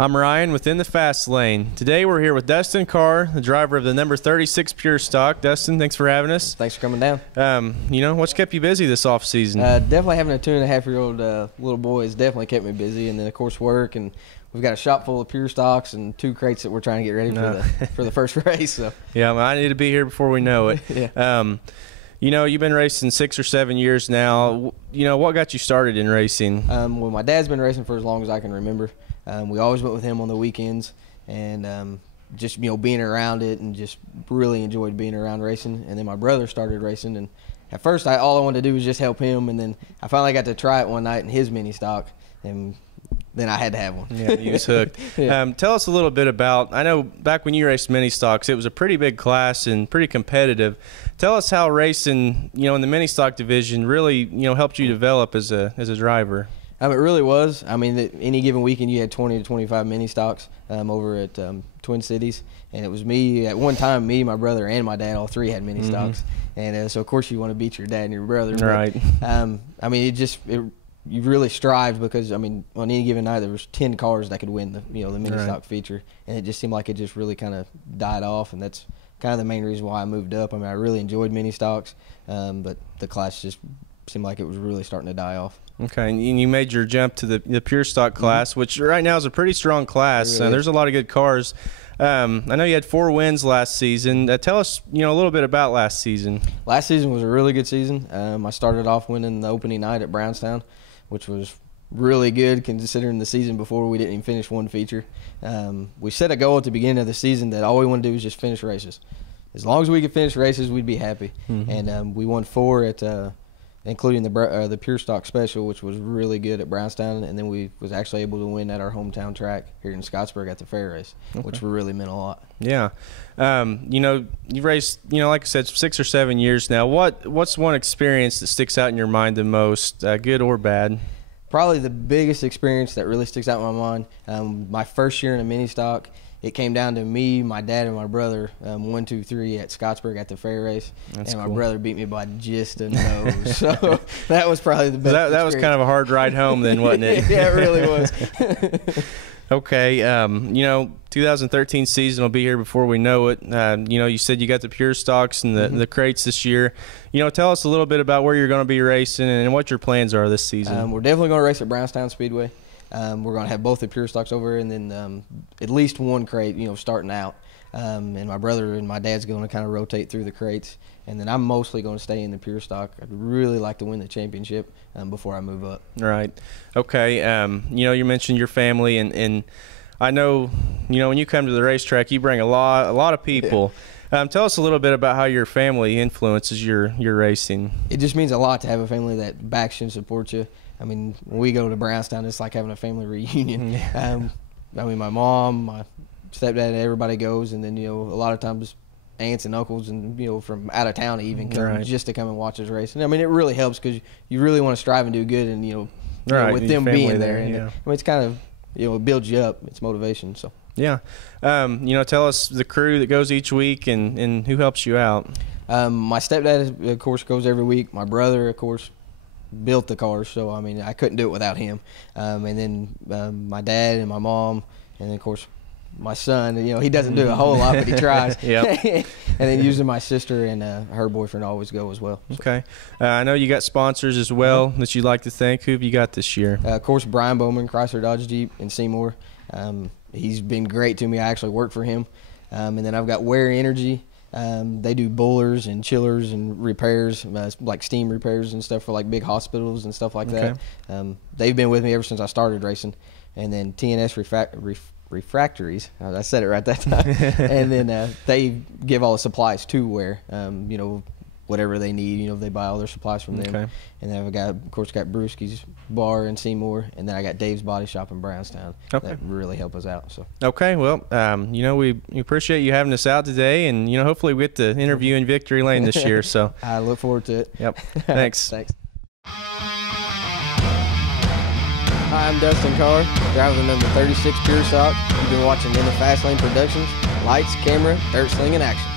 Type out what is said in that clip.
I'm Ryan within the Fast Lane. Today we're here with Dusten Carr, the driver of the number 36 Pure Stock. Dusten, thanks for having us. Thanks for coming down. What's kept you busy this off season? Definitely having a 2.5-year-old little boy has definitely kept me busy, and then of course work, and we've got a shop full of Pure Stocks and 2 crates that we're trying to get ready for the first race. So yeah, I need to be here before we know it. Yeah. You've been racing 6 or 7 years now. What got you started in racing? Well, my dad's been racing for as long as I can remember. We always went with him on the weekends, and just being around it, and just really enjoyed being around racing. And then my brother started racing, and at first all I wanted to do was just help him, and then I finally got to try it one night in his mini stock, and then I had to have one. Yeah, you was hooked. Yeah. Tell us a little bit about, I know back when you raced mini stocks, it was a pretty big class and pretty competitive. Tell us how racing, in the mini stock division really, helped you develop as a driver. It really was. I mean, any given weekend you had 20 to 25 mini stocks over at Twin Cities, and it was me at one time. Me, my brother, and my dad, all 3 had mini stocks, and so of course you want to beat your dad and your brother. Right. But, you really strived, because on any given night there was 10 cars that could win the mini stock feature, and it just seemed like it just really kind of died off, and that's kind of the main reason why I moved up. I really enjoyed mini stocks, but the class just seemed like it was really starting to die off. Okay, and you made your jump to the pure stock class, which right now is a pretty strong class. Really there's a lot of good cars. I know you had 4 wins last season. Tell us, a little bit about last season. Last season was a really good season. I started off winning the opening night at Brownstown, which was really good considering the season before we didn't even finish one feature. We set a goal at the beginning of the season that all we wanted to do was just finish races. As long as we could finish races, we'd be happy. And we won 4 at including the Pure Stock Special, which was really good at Brownstown, and then we was actually able to win at our hometown track here in Scottsburg at the fair race, which really meant a lot. Yeah. You've raced, like I said, 6 or 7 years now. What's one experience that sticks out in your mind the most, good or bad? Probably the biggest experience that really sticks out in my mind, my first year in a mini stock. It came down to me, my dad, and my brother, 1, 2, 3 at Scottsburg at the fair race. That's and cool. my brother beat me by just a nose. So that was probably the best. That was kind of a hard ride home then, wasn't it? Yeah, it really was. Okay, 2013 season will be here before we know it. You said you got the pure stocks and the crates this year. Tell us a little bit about where you're going to be racing and what your plans are this season. We're definitely going to race at Brownstown Speedway. We're going to have both the pure stocks over, and then at least 1 crate, starting out. And my brother and my dad's going to kind of rotate through the crates, and then I'm mostly going to stay in the pure stock. I'd really like to win the championship before I move up. Right. Okay. You mentioned your family, and I know, when you come to the racetrack, you bring a lot of people. Yeah. Tell us a little bit about how your family influences your racing. It just means a lot to have a family that backs you and supports you. When we go to Brownstown, it's like having a family reunion. My mom, my stepdad, everybody goes, and then a lot of times aunts and uncles and from out of town even come just to come and watch us race. And it really helps, because you really want to strive and do good, and with them being there, and it's kind of it builds you up. It's motivation. So yeah, tell us the crew that goes each week and who helps you out. My stepdad, of course, goes every week. My brother, of course, built the cars, so I couldn't do it without him. And then my dad and my mom, and then of course my son. He doesn't do a whole lot, but he tries. And then usually my sister and her boyfriend always go as well. So. Okay. I know you got sponsors as well that you'd like to thank. Who have you got this year? Of course, Brian Bowman, Chrysler Dodge Jeep in Seymour. He's been great to me. I actually work for him. And then I've got Ware Energy. They do boilers and chillers and repairs, like steam repairs and stuff for like big hospitals and stuff like that. They've been with me ever since I started racing. And then TNS Refractories, I said it right that time. And then they give all the supplies to Ware, whatever they need. They buy all their supplies from them. And then I've of course got Brewski's Bar in Seymour, and then I got Dave's Body Shop in Brownstown. That really help us out. So okay, well, we appreciate you having us out today, and hopefully we get to interview in Victory Lane this year. So I look forward to it. Yep. Thanks. Thanks. Hi, I'm Dusten Carr, driver the number 36 Pure Stock. You've been watching In the Fast Lane Productions. Lights, camera, dirt sling in action.